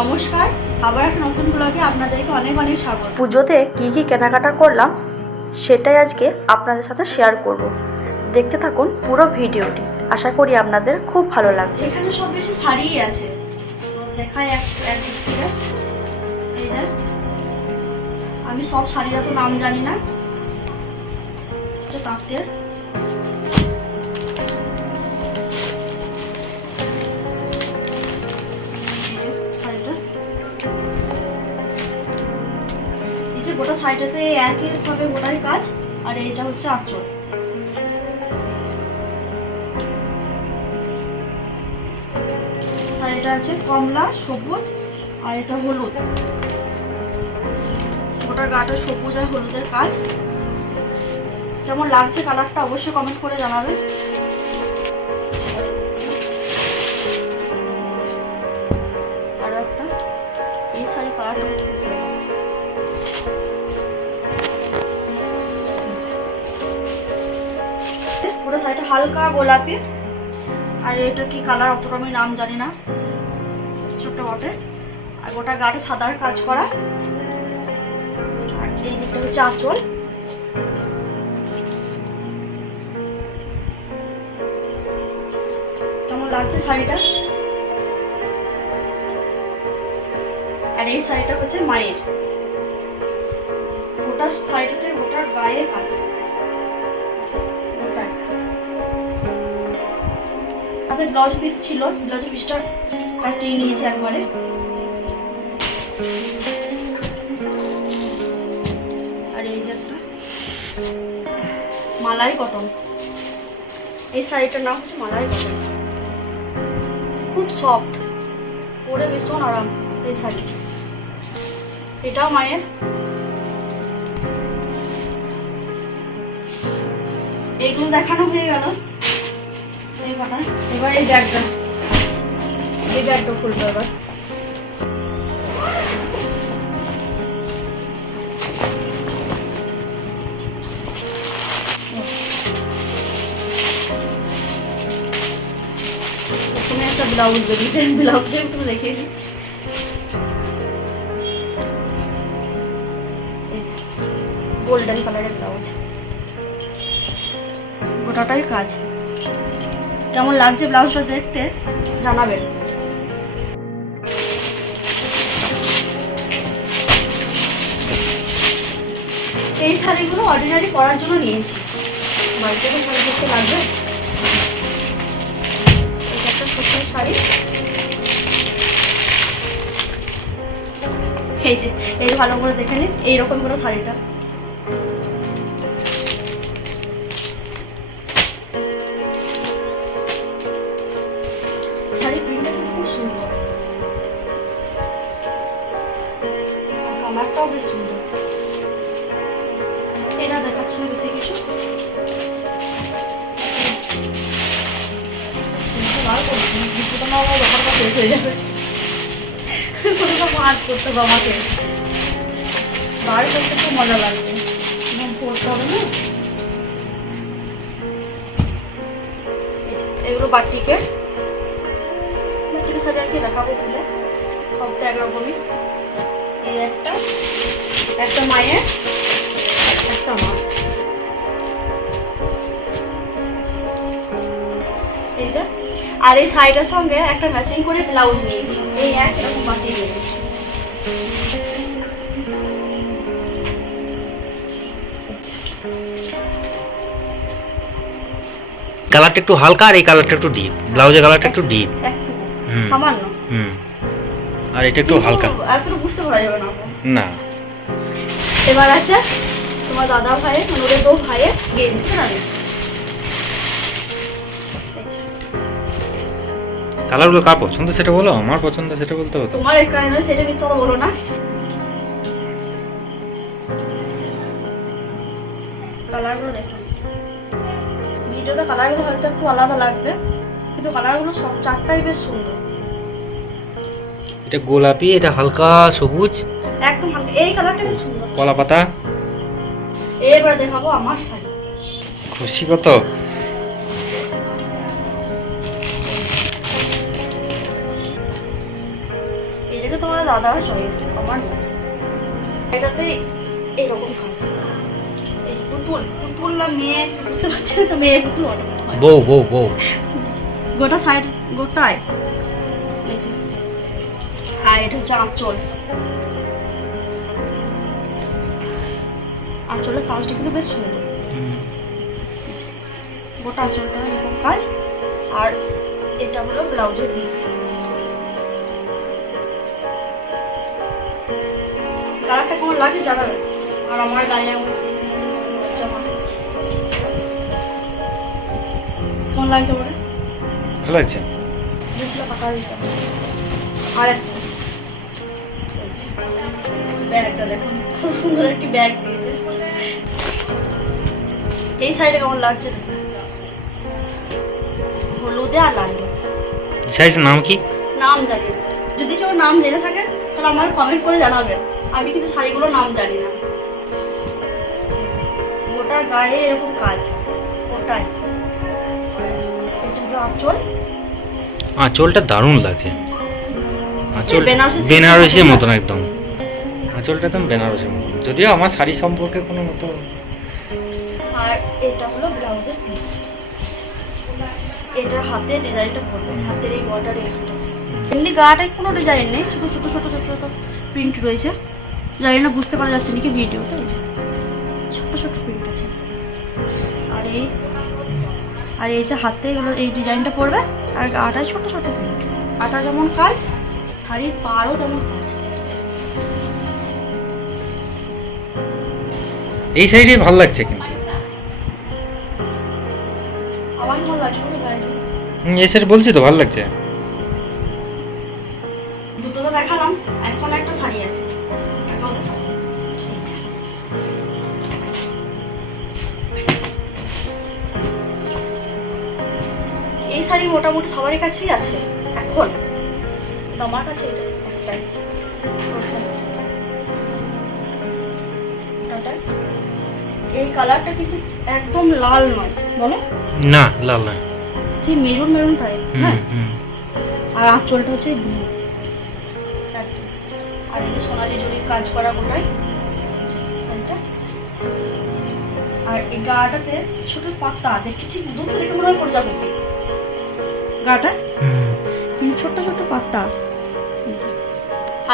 নমস্কার, আবার একটা নতুন ব্লগে আপনাদেরকে অনেক অনেক স্বাগত। পুজোতে কী কী কেনাকাটা করলাম সেটাই আজকে আপনাদের সাথে শেয়ার করব। দেখতে থাকুন পুরো ভিডিওটি, আশা করি আপনাদের খুব ভালো লাগবে। এখানে সব বেশি শাড়িই আছে, তো দেখাই এক দিক থেকে। এই যে আমি সব শাড়ির তো নাম জানি না, তাঁতের গোটা সাইডটাতে একই ভাবে গোটাই কাজ, আর এটা হচ্ছে আঁচল। শাড়িটা আছে কমলা, সবুজ আর এটা হলুদ। গোটা গাটা সবুজ আর হলুদের কাজ। কেমন লাগছে কালারটা অবশ্যই কমেন্ট করে জানাবেন। আর একটা এই শাড়ি কালারটা খুব ভালো লাগছে। পুরো শাড়িটা হালকা গোলাপি, আর এটা কি কালার অতটা আমি নাম জানি না, ছোট্ট বটে। আর গোটা গাটা সাদার কাজ করা, আর এই দিকটা হচ্ছে আঁচল। কেমন লাগছে শাড়িটা? আর এই শাড়িটা হচ্ছে মায়ের। গোটা শাড়িটাতে গোটা গায়ে কাজ, আমাদের ব্লাউজ পিস ছিল, ব্লাউজ পিসটা কাটিয়ে নিয়েছে একবারে। আর এই যে একটা মালাই কটন, এই শাড়িটার নাম হচ্ছে মালাই কটন। খুব সফট, পরে ভীষণ আরাম এই শাড়ি। এটাও মায়ের। এইগুলো দেখানো হয়ে গেল। এবার এই ব্যাগটা খুলবো। এবার প্রথমে একটা ব্লাউজ বেরিয়েছে, ব্লাউজটা একটু দেখিয়ে দিই। গোল্ডেন কালারের ব্লাউজ, গোটাটাই কাজ। কেমন লাগছে ব্লাউজটা দেখতে জানাবেন। এই শাড়িগুলো অর্ডিনারি পরার জন্য নিয়েছি, বাড়িতে তো শাড়ি করতে লাগবে। এটা একটা সুতির শাড়ি। এই যে এই ভালো করে দেখে নিন, এইরকম করে শাড়িটা। শাড়ির প্রিন্টটা কিন্তু খুব সুন্দর, কালারটাও বেশ সুন্দর। এটা দেখাচ্ছিল বেশি কিছু শেষ হয়ে যাবে, মাছ করতে হবে আমাকে, বার করতে খুব মজা লাগবে, করতে হবে না। এগুলো বাটিকে শাড়ি আর কি দেখাবো বলে, সব তো একরকমই। এই একটা মায়ের, একটা মা। এই যে, আর এই শাড়িটার সঙ্গে একটা ম্যাচিং করে ব্লাউজ নিয়েছি, এই এরকম বাটিয়ে নিয়েছি। কালারটা একটু হালকা আর এই কালারটা একটু ডিপ, ব্লাউজের কালারটা একটু ডিপ, সামান্য। আর এটা একটু হালকা, এতটা বুঝতে পারা যাবে না না। এবার আছে তোমার দাদা ভাইয়ের, ওদের দু ভাইয়ের গেঞ্জি। কালারগুলো কার পছন্দ সেটা বলো, আমার পছন্দ সেটা বলতে হতো। তোমার এক কারণে সেটা মিথ্যা কথা বলো না। কালারগুলো দেখো, ভিডিওতে কালারগুলো হয়তো একটু আলাদা লাগবে, কিন্তু কালারগুলো সব চারটাই বেশ সুন্দর। এটা গোলাপি, এটা হালকা সবুজ, একদম হালকা, এই কালারটা বেশ সুন্দর। কলা পাতা। এবার দেখাবো আমার শাড়ি। খুশি কত? এই এটা তোমার দাদার চয়েস, আমার না। এটাতে এরকম কাজ, এই পুতুল না মেয়ে বুঝতে পারছি না, তো মেয়ে পুতুল অনেক হয়। বউ বউ বউ গোটা সাইড গোটায় এই যে। আর এটা হচ্ছে আঁচল, আঁচলের কাজটা কিন্তু বেশ সুন্দর, গোটা আঁচলটা এরকম কাজ। আর এটা হলো ব্লাউজের পিস। কালারটা কেমন লাগে জানাবেন। আর আমার গায়ে জামা কেমন লাগছে বলে ভালো লাগছে। জিনিসটা পাকা দিতে হবে। আর একটা আছে, ব্যাগটা দেখুন, খুব সুন্দর একটি ব্যাগ দিয়েছে। এই সাইডে কেমন লাগছে হলুদে আর লালে। শাড়িটার নাম কি? নাম জানি না, যদি কেউ নাম জেনে থাকেন তাহলে আমার কমেন্ট করে জানাবেন। আমি কিন্তু শাড়িগুলো নাম জানি না। গোটা গায়ে এরকম কাজ, ওটাই। এটা হলো আঁচল। আঁচলটা দারুণ লাগছে। আঁচল বেনারসি silk বেনারসির মতো মতন একদম। আঁচলটা একদম বেনারসির মতন, যদিও আমার শাড়ি সম্পর্কে কোনো মতো। আর এটা হলো ব্লাউজের পিস। এটা হাতে ডিজাইনটা করবে, হাতের এই বর্ডার এখানটা। এমনি গাটায় কোনো ডিজাইন নেই, শুধু ছোটো ছোটো ছোটো ছোটো প্রিন্ট রয়েছে। জানি না বুঝতে পারা যাচ্ছে নাকি ভিডিওতে, ছোটো ছোটো প্রিন্ট আছে। আর এই যে হাতে এগুলো এই ডিজাইনটা পড়বে, আর গাটায় ছোটো ছোটো প্রিন্ট। আটা যেমন কাজ, শাড়ির পাড়ও তেমন কাজ। এই সাইডে ভালো লাগছে কিন্তু। আমার ভালো লাগছে বলে গায়ে। এই সাইড বলছি তো ভালো লাগছে। দুটো তো দেখালাম, এখন একটা শাড়ি আছে, এটাও দেখাবো। এই যে। এই শাড়ি মোটামুটি সবারই কাছেই আছে এখন, তো আমার কাছে এটা একটাই। ওটাই। এই কালারটা কিন্তু একদম লাল নয়, বলো না লাল নয়। সেই মেরুন মেরুন টাইপ, হ্যাঁ। হুম। আর আঁচলটা হচ্ছে ব্লু, আর এই যে সোনালি জরির কাজ করা গোটাই এটা। আর এই গাটাতে ছোট পাতা দেখি, ঠিক দূর থেকে দেখে মনে হয় প্রজাপতি গাটা, কিন্তু ছোট্ট ছোট্ট পাতা।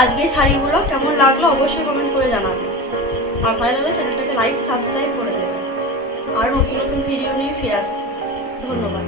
আজকে শাড়িগুলো কেমন লাগলো অবশ্যই কমেন্ট করে জানাবেন। আর ভালো লাগলে চ্যানেলটাকে লাইক সাবস্ক্রাইব করে দেবেন। আর নতুন নতুন ভিডিও নিয়ে ফিরে আসছি। ধন্যবাদ।